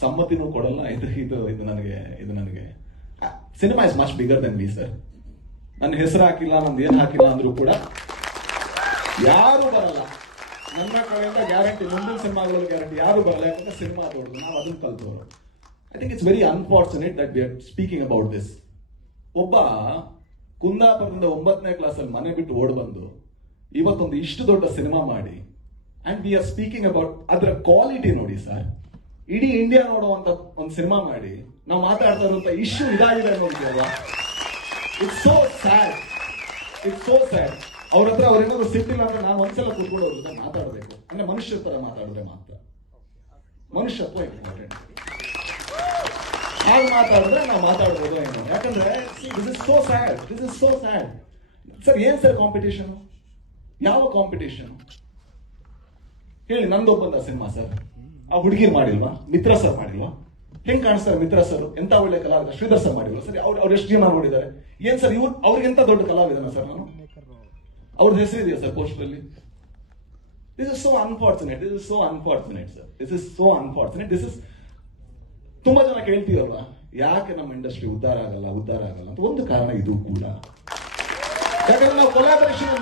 ಸಮ್ಮತಿನೂ ಕೊಡಲ್ಲ. ಇದು ನನಗೆ cinema is much bigger then me sir. ನನ್ನ ಹೆಸರು ಹಾಕಿಲ್ಲ, ನಂದು ಏನು ಹಾಕಿಲ್ಲ ಅಂದ್ರೂ ಕೂಡ ಯಾರು ಬರಲ್ಲ. ನನ್ನ ಕಡೆಯಿಂದ ಗ್ಯಾರಂಟಿ, ಮುಂದಿನ ಸಿನಿಮಾಗಳಲ್ಲಿ ಗ್ಯಾರಂಟಿ ಯಾರು ಬರಲ್ಲ. ಯಾಕಂದ್ರೆ ಸಿನಿಮಾ ದೊಡ್ಡದು, ನಾವು ಅದನ್ನ ಕಲ್ತವರು. I think it's very unfortunate that we are speaking about this. ಒಬ್ಬ ಕುಂದಾಪುರದಿಂದ 9ನೇ ಕ್ಲಾಸಲ್ಲಿ ಮನೆ ಬಿಟ್ಟು ಓಡ್ ಬಂದು ಇವತ್ತೊಂದು ಇಷ್ಟು ದೊಡ್ಡ ಸಿನಿಮಾ ಮಾಡಿ, and we are speaking about ಅದರ ಕ್ವಾಲಿಟಿ ನೋಡಿ ಸರ್. ಇಡೀ ಇಂಡಿಯಾ ನೋಡುವಂತ ಒಂದು ಸಿನಿಮಾ ಮಾಡಿ ನಾವು ಮಾತಾಡ್ತಾ ಇರುವಂತ ಇಶ್ಯೂ ಇದಾಗಿದೆ ಅನ್ನೋದಿದೆಯಲ್ವಾ, ಇಟ್ಸ್ ಸೋ ಸ್ಯಾಡ್. ಅವ್ರ ಹತ್ರ ಅವ್ರೇನಾದ್ರು ಸಿಟ್ಟಿಲ್ಲ ಅಂದ್ರೆ ನಾನು ಒಂದ್ಸಲ ಕೂತ್ಕೊಂಡು ಅವ್ರ ಜೊತೆ ಮಾತಾಡಬೇಕು. ಅಂದ್ರೆ ಮನುಷ್ಯರ ತರ ಮಾತಾಡಿದ್ರೆ ಮಾತ್ರ ಮನುಷ್ಯತ್ವ ಇಂಪಾರ್ಟೆಂಟ್. ಹಾಗೆ ಮಾತಾಡಿದ್ರೆ ನಾವು ಮಾತಾಡ್ಬೋದು ಏನೋ. ಯಾಕಂದ್ರೆ this is so sad sir. ಏನ್ ಸರ್ ಕಾಂಪಿಟೇಷನ್? ಯಾವ ಕಾಂಪಿಟೇಷನ್ ಹೇಳಿ? ನಂದೊಬ್ಬಂದ ಸಿನಿಮಾ ಸರ್, ಆ ಹುಡುಗಿ ಮಾಡಿಲ್ವಾ? ಮಿತ್ರ ಸರ್ ಮಾಡಿಲ್ವಾ? ಹೆಂಗ್ ಕಾಣಿಸ್ತಾರೆ ಮಿತ್ರ ಸರ್? ಎಂತ ಒಳ್ಳೆ ಕಲಾವಿದ. ಶ್ರೀಧರ್ ಸರ್ ಮಾಡಿಲ್ವಾ ಸರ್? ಅವ್ರು ಎಷ್ಟು ಜನ ನೋಡಿದ್ದಾರೆ? ಏನ್ ಸರ್ ಅವ್ರಿಗೆಂತ ದೊಡ್ಡ ಕಲಾವಿದನ ಸರ್ ನಾನು? ಅವ್ರದ್ದು ಹೆಸರು ಇದೆಯಾ ಸರ್ ಪೋಸ್ಟರ್ ಅಲ್ಲಿ? This is so unfortunate sir. This is ತುಂಬಾ ಜನ ಕೇಳ್ತೀವಲ್ವಾ, ಯಾಕೆ ನಮ್ಮ ಇಂಡಸ್ಟ್ರಿ ಉದ್ಧಾರ ಆಗಲ್ಲ ಅಂತ. ಒಂದು ಕಾರಣ ಇದು ಕೂಡ. ಯಾಕಂದ್ರೆ ನಾವು ಕೊಲಾಬರೇಷನ್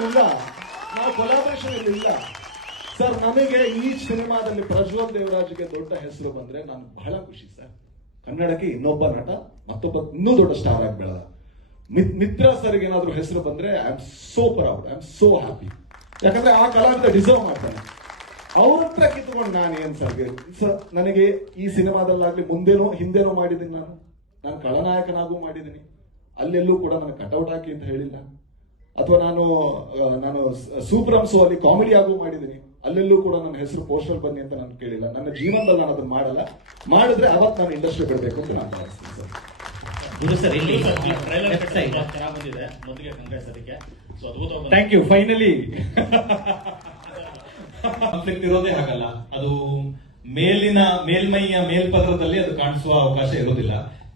ಇಲ್ಲ ಸರ್. ನನಗೆ ಈ ಸಿನಿಮಾದಲ್ಲಿ ಪ್ರಜ್ವಲ್ ದೇವರಾಜ್ಗೆ ದೊಡ್ಡ ಹೆಸರು ಬಂದ್ರೆ ನಾನು ಬಹಳ ಖುಷಿ ಸರ್. ಕನ್ನಡಕ್ಕೆ ಇನ್ನೊಬ್ಬ ನಟ ಮತ್ತೊಬ್ಬ ಇನ್ನೂ ದೊಡ್ಡ ಸ್ಟಾರ್ ಆಗಿ ಬೆಳೆದ. ಮಿತ್ರ ಸರ್ಗೆ ಏನಾದ್ರು ಹೆಸರು ಬಂದ್ರೆ I am so proud, I am so happy. ಯಾಕಂದ್ರೆ ಆ ಕಲಾವಿದ ಡಿಸರ್ವ್ ಮಾಡ್ತಾನೆ. ಅವ್ರ ಹತ್ರ ಕಿತ್ಕೊಂಡು ನಾನು ಏನ್ ಸರ್ಗೆ ಸರ್, ನನಗೆ ಈ ಸಿನಿಮಾದಲ್ಲಾಗ್ಲಿ ಮುಂದೇನೋ ಹಿಂದೇನೋ ಮಾಡಿದ್ದೀನಿ. ನಾನು ಖಳನಾಯಕನಾಗೂ ಮಾಡಿದ್ದೀನಿ. ಅಲ್ಲೆಲ್ಲೂ ಕೂಡ ನನಗೆ ಕಟೌಟ್ ಹಾಕಿ ಅಂತ ಹೇಳಿಲ್ಲ. ಅಥವಾ ನಾನು ಸೂಪ್ರಮ್ಸೋ ಅಲ್ಲಿ ಕಾಮಿಡಿ ಆಗೂ ಮಾಡಿದ್ದೀನಿ. ಅಲ್ಲೆಲ್ಲೂ ಕೂಡ ನನ್ನ ಹೆಸರು ಪೋಸ್ಟರ್ ಬನ್ನಿ ಅಂತ ನಾನು ಕೇಳಿಲ್ಲ. ನನ್ನ ಜೀವನದಲ್ಲಿ ನಾನು ಅದನ್ನ ಮಾಡಲ್ಲ. ಮಾಡಿದ್ರೆ ಅವತ್ತು ನಾನು ಇಂಡಸ್ಟ್ರಿ ಬಿಡಬೇಕು ಅಂತ ನಾನು ಭಾವಿಸ್ತೀನಿ sir. Thank you. Finally conflict ಇರೋದೇ ಹಾಗಲ್ಲ. ಅದು ಮೇಲ್ಮೈಯ ಮೇಲ್ಪದರದಲ್ಲಿ ಅದು ಕಾಣಿಸುವ ಅವಕಾಶ ಇರೋದಿಲ್ಲ.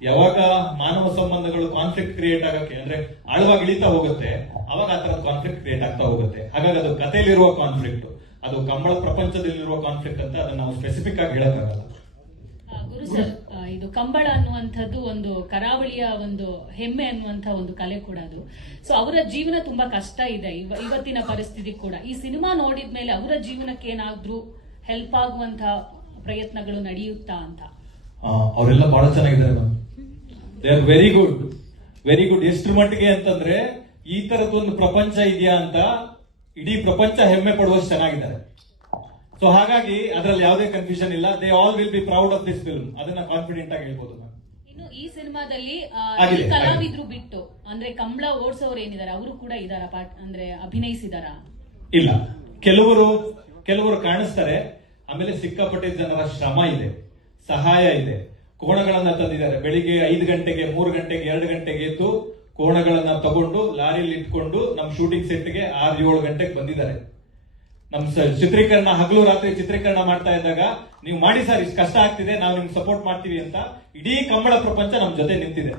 ಯಾವಾಗ ಮಾನವ ಸಂಬಂಧಗಳು ಕಾನ್ಫ್ಲಿಕ್ಟ್ ಕ್ರಿಯೇಟ್ ಆಗಕ್ಕೆ ಅಂದ್ರೆ ಆಳವಾಗಿ ಇಳಿತಾ ಹೋಗುತ್ತೆ, ಅವಾಗ ಆ ತರದ ಕಾನ್ಫ್ಲಿಕ್ಟ್ ಕ್ರಿಯೇಟ್ ಆಗ್ತಾ ಹೋಗುತ್ತೆ. ಹಾಗಾಗಿ ಅದು ಕಥೆಯಲ್ಲಿರುವ ಕಾನ್ಫ್ಲಿಕ್ಟ್, ಅದು ಕಂಬಳ ಪ್ರಪಂಚದಲ್ಲಿರುವ ಕಾನ್ಫ್ಲಿಕ್ಟ್ ಅಂತ ಅದನ್ನ ನಾವು ಸ್ಪೆಸಿಫಿಕ್ ಆಗಿ ಹೇಳಕ್ಕಾಗಲ್ಲ. ಗುರು ಸರ್, ಇದು ಕಂಬಳ ಅನ್ನುವಂಥದ್ದು ಒಂದು ಕರಾವಳಿಯ ಒಂದು ಹೆಮ್ಮೆ ಅನ್ನುವಂಥ ಒಂದು ಕಲೆ ಕೂಡ ಅದು. ಸೊ ಅವರ ಜೀವನ ತುಂಬಾ ಕಷ್ಟ ಇದೆ ಇವತ್ತಿನ ಪರಿಸ್ಥಿತಿ ಕೂಡ. ಈ ಸಿನಿಮಾ ನೋಡಿದ್ಮೇಲೆ ಅವರ ಜೀವನಕ್ಕೆ ಏನಾದ್ರೂ ಹೆಲ್ಪ್ ಆಗುವಂತ ಪ್ರಯತ್ನಗಳು ನಡೆಯುತ್ತಾ ಅಂತ? ಅವರೆಲ್ಲ ಬಹಳ ಚೆನ್ನಾಗಿದ್ದಾರೆ ma'am. They are very good. ಎಷ್ಟರ ಮಟ್ಟಿಗೆ ಅಂತಂದ್ರೆ ಈ ತರದೊಂದು ಪ್ರಪಂಚ ಇದೆಯಾ ಅಂತ ಇಡೀ ಪ್ರಪಂಚ ಹೆಮ್ಮೆ ಪಡುವಷ್ಟು ಚೆನ್ನಾಗಿದ್ದಾರೆ. ಸೊ ಹಾಗಾಗಿ ಅದರಲ್ಲಿ ಯಾವುದೇ ಕನ್ಫ್ಯೂಷನ್ ಇಲ್ಲ. They all will be proud of this film. ಅದನ್ನ ಕಾನ್ಫಿಡೆಂಟ್ ಆಗಿ ಹೇಳ್ಬೋದು ಮ್ಯಾಮ್. ಇನ್ನು ಈ ಸಿನಿಮಾದಲ್ಲಿ ಕಲಾವಿದ್ರು ಬಿಟ್ಟು ಅಂದ್ರೆ ಕಂಬಳ ಓಡಿಸೋರು ಏನಿದ್ದಾರೆ ಅವರು ಕೂಡ ಇದಾರ ಅಂದ್ರೆ ಅಭಿನಯಿಸಿದಾರ? ಇಲ್ಲ, ಕೆಲವರು ಕಾಣಿಸ್ತಾರೆ. ಆಮೇಲೆ ಸಿಕ್ಕಾಪಟ್ಟೆ ಜನರ ಶ್ರಮ ಇದೆ, ಸಹಾಯ ಇದೆ. ಕೋಣಗಳನ್ನ ತಂದಿದ್ದಾರೆ. ಬೆಳಿಗ್ಗೆ 5 ಗಂಟೆಗೆ 3 ಗಂಟೆಗೆ 2 ಗಂಟೆಗೆ ಎದ್ದು ಕೋಣಗಳನ್ನ ತಗೊಂಡು ಲಾರಿಯಲ್ಲಿ ಇಟ್ಕೊಂಡು ನಮ್ ಶೂಟಿಂಗ್ ಸೆಟ್ಗೆ 6-7 ಗಂಟೆಗೆ ಬಂದಿದ್ದಾರೆ. ನಮ್ ಚಿತ್ರೀಕರಣ ಹಗಲು ರಾತ್ರಿ ಚಿತ್ರೀಕರಣ ಮಾಡ್ತಾ ಇದ್ದಾಗ ನೀವು ಮಾಡಿ ಸರ್, ಇಷ್ಟು ಕಷ್ಟ ಆಗ್ತಿದೆ, ನಾವು ನಿಮ್ಗೆ ಸಪೋರ್ಟ್ ಮಾಡ್ತೀವಿ ಅಂತ ಇಡೀ ಕಂಬಳ ಪ್ರಪಂಚ ನಮ್ ಜೊತೆ ನಿಂತಿದೆ.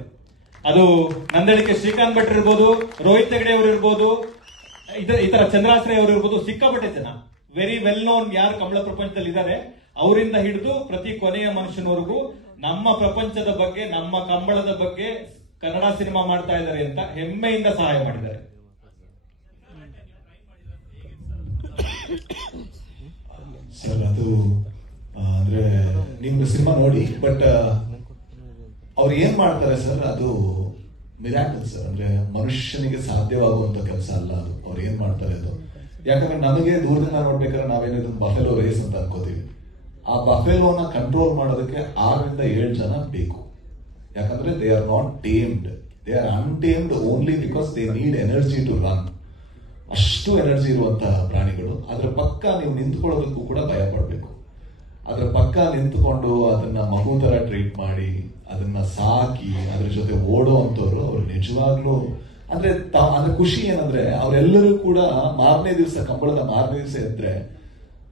ಅದು ನಂದಳಿಕೆ ಶ್ರೀಕಾಂತ್ ಭಟ್ ಇರ್ಬೋದು, ರೋಹಿತ್ ಹೆಗಡೆ ಅವರು ಇರ್ಬೋದು, ಈ ತರ ಚಂದ್ರಾಶ್ರಯ ಅವರು ಇರ್ಬೋದು. ಸಿಕ್ಕಾಪಟ್ಟೆ ಜನ ವೆರಿ ವೆಲ್ ನೋನ್ ಯಾರು ಕಂಬಳ ಪ್ರಪಂಚದಲ್ಲಿ ಇದ್ದಾರೆ, ಅವರಿಂದ ಹಿಡಿದು ಪ್ರತಿ ಕೊನೆಯ ಮನುಷ್ಯನವರೆಗೂ ನಮ್ಮ ಪ್ರಪಂಚದ ಬಗ್ಗೆ, ನಮ್ಮ ಕಂಬಳದ ಬಗ್ಗೆ ಕನ್ನಡ ಸಿನಿಮಾ ಮಾಡ್ತಾ ಇದ್ದಾರೆ ಅಂತ ಹೆಮ್ಮೆಯಿಂದ ಸಹಾಯ ಮಾಡಿದ್ದಾರೆ. ಸರ್ ಅದು ಅಂದ್ರೆ ನಿಮ್ಗೆ ಸಿನಿಮಾ ನೋಡಿ, ಬಟ್ ಅವ್ರು ಏನ್ ಮಾಡ್ತಾರೆ ಸರ್, ಅದು ಮಿರಾಕಲ್ ಸರ್. ಅಂದ್ರೆ ಮನುಷ್ಯನಿಗೆ ಸಾಧ್ಯವಾಗುವಂತ ಕೆಲಸ ಅಲ್ಲ ಅದು. ಅವ್ರು ಏನ್ ಮಾಡ್ತಾರೆ ಅದು. ಯಾಕಂದ್ರೆ ನಮಗೆ ದೂರದಿಂದ ನೋಡ್ಬೇಕಾದ್ರೆ ನಾವೇನಿದ್ರು ಬಫೆಲೋ ರೇಸ್ ಅಂತ ಅನ್ಕೋತೀವಿ. ಆ ಬಫೆಲೋನ ಕಂಟ್ರೋಲ್ ಮಾಡೋದಕ್ಕೆ 6-7 ಜನ ಬೇಕು. ಯಾಕಂದ್ರೆ they are not tamed, they are untamed only because they need energy to run. ಅಷ್ಟು ಎನರ್ಜಿ ಇರುವಂತಹ ಪ್ರಾಣಿಗಳು. ಅದ್ರ ಪಕ್ಕ ನೀವು ನಿಂತ್ಕೊಳ್ಳೋದಕ್ಕೂ ಕೂಡ ಭಯ ಪಡಬೇಕು. ಅದ್ರ ಪಕ್ಕ ನಿಂತ್ಕೊಂಡು ಅದನ್ನ ಮಗು ತರ ಟ್ರೀಟ್ ಮಾಡಿ, ಅದನ್ನ ಸಾಕಿ, ಅದ್ರ ಜೊತೆ ಓಡೋ ಅಂತವ್ರು ಅವ್ರು ನಿಜವಾಗ್ಲೂ ಅಂದ್ರೆ ಅದ್ರ ಖುಷಿ ಏನಂದ್ರೆ ಅವರೆಲ್ಲರೂ ಕೂಡ ಮಾರನೇ ದಿವಸ, ಕಂಬಳದ ಮಾರನೇ ದಿವಸ ಇದ್ರೆ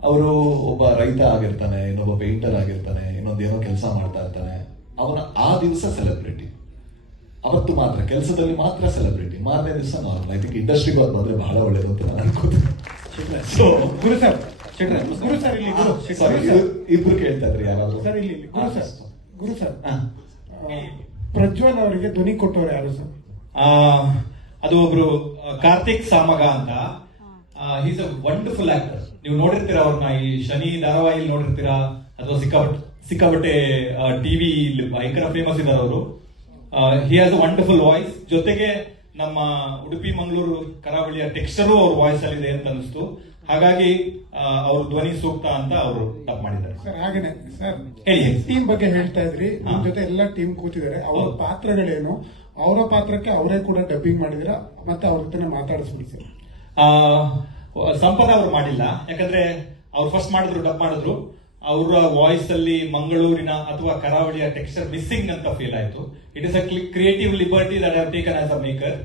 ಅವರು ಒಬ್ಬ ರೈತ ಆಗಿರ್ತಾನೆ, ಇನ್ನೊಬ್ಬ ಪೇಂಟರ್ ಆಗಿರ್ತಾನೆ, ಇನ್ನೊಂದೇನೋ ಕೆಲಸ ಮಾಡ್ತಾ ಇರ್ತಾನೆ. ಅವನ ಆ ದಿವಸ ಸೆಲೆಬ್ರಿಟಿ, ಅವತ್ತು ಮಾತ್ರ ಕೆಲಸದಲ್ಲಿ ಮಾತ್ರ ಸೆಲೆಬ್ರಿಟಿ. ಮಾರನೇ ದಿವಸ ನಾರ್ಮಲ್. ಐ ಥಿಂಕ್ ಇಂಡಸ್ಟ್ರಿಗೆ ಬಂದ್ರೆ ಬಹಳ ಒಳ್ಳೇದು ಅಂತ ನಾನು ಅನ್ಕೋತೀನಿ. ಸೊ ಗುರು ಸರ್, ಶೆಟ್ರೆ, ನಮಸ್ಕಾರ. ಗುರು ಸರ್ ಇಲ್ಲಿ ಗುರು ಸಾರಿ, ಗುರು ಸರ್. ಇಬ್ರು ಕೇಳ್ತಾ ಇದ್ರಿ ಯಾರಾದ್ರು? ಸರ್ ಇಲ್ಲಿ ಗುರು ಸರ್ ಹಾ. ಪ್ರಜ್ವಲ್ ಅವರಿಗೆ ಧ್ವನಿ ಕೊಟ್ಟವ್ರು ಯಾರು ಸರ್? ಅದು ಒಬ್ರು ಕಾರ್ತಿಕ್ ಸಾಮಗ ಅಂತ. Is a wonderful actor. ನೀವು ನೋಡಿರ್ತೀರಾ ಅವ್ರನ್ನ ಈ ಶನಿ ಧಾರಾವಾಹಿಲಿ ನೋಡಿರ್ತೀರಾ, ಅಥವಾ ಸಿಕ್ಕಾಪಟ್ಟೆ ಟಿವಿ ಭಯಂಕರ ಫೇಮಸ್ ಇದ್ದಾರೆ ಅವರು. He has a wonderful voice. ಜೊತೆಗೆ ನಮ್ಮ ಉಡುಪಿ ಮಂಗಳೂರು ಕರಾವಳಿಯ ಟೆಕ್ಸ್ಚರು ಅವ್ರ ವಾಯ್ಸ್ ಅಲ್ಲಿ ಇದೆ ಅಂತ ಅನಿಸ್ತು. ಹಾಗಾಗಿ ಅವ್ರ ಧ್ವನಿ ಸೂಕ್ತ ಅಂತ ಅವರು ತಪ್ಪು ಮಾಡಿದ್ದಾರೆ. ಸರ್ ಹಾಗೇನೆ ಸರ್, ಹೇಳಿ. ಟೀಮ್ ಬಗ್ಗೆ ಹೇಳ್ತಾ ಇದ್ರಿ, ನಿಮ್ ಜೊತೆ ಎಲ್ಲ ಟೀಮ್ ಕೂತಿದ್ದಾರೆ. ಅವ್ರ ಪಾತ್ರಗಳೇನು? ಅವರ ಪಾತ್ರಕ್ಕೆ ಅವರೇ ಕೂಡ ಡಬ್ಬಿಂಗ್ ಮಾಡಿದಿರಾ, ಮತ್ತೆ ಅವ್ರ ಜೊತೆ ಮಾತಾಡಿಸ್ಬಿಡಿ ಸರ್. ಸಂಪದ ಅವ್ರು ಮಾಡಿಲ್ಲ, ಯಾಕಂದ್ರೆ ಅವ್ರು ಫಸ್ಟ್ ಮಾಡಿದ್ರು, ಡಬ್ ಮಾಡಿದ್ರು. ಅವರ ವಾಯ್ಸ್ ಅಲ್ಲಿ ಮಂಗಳೂರಿನ ಅಥವಾ ಕರಾವಳಿಯ ಟೆಕ್ಸ್ಚರ್ ಮಿಸ್ಸಿಂಗ್ ಅಂತ ಫೀಲ್ ಆಯ್ತು. It is a creative liberty that have taken as a maker.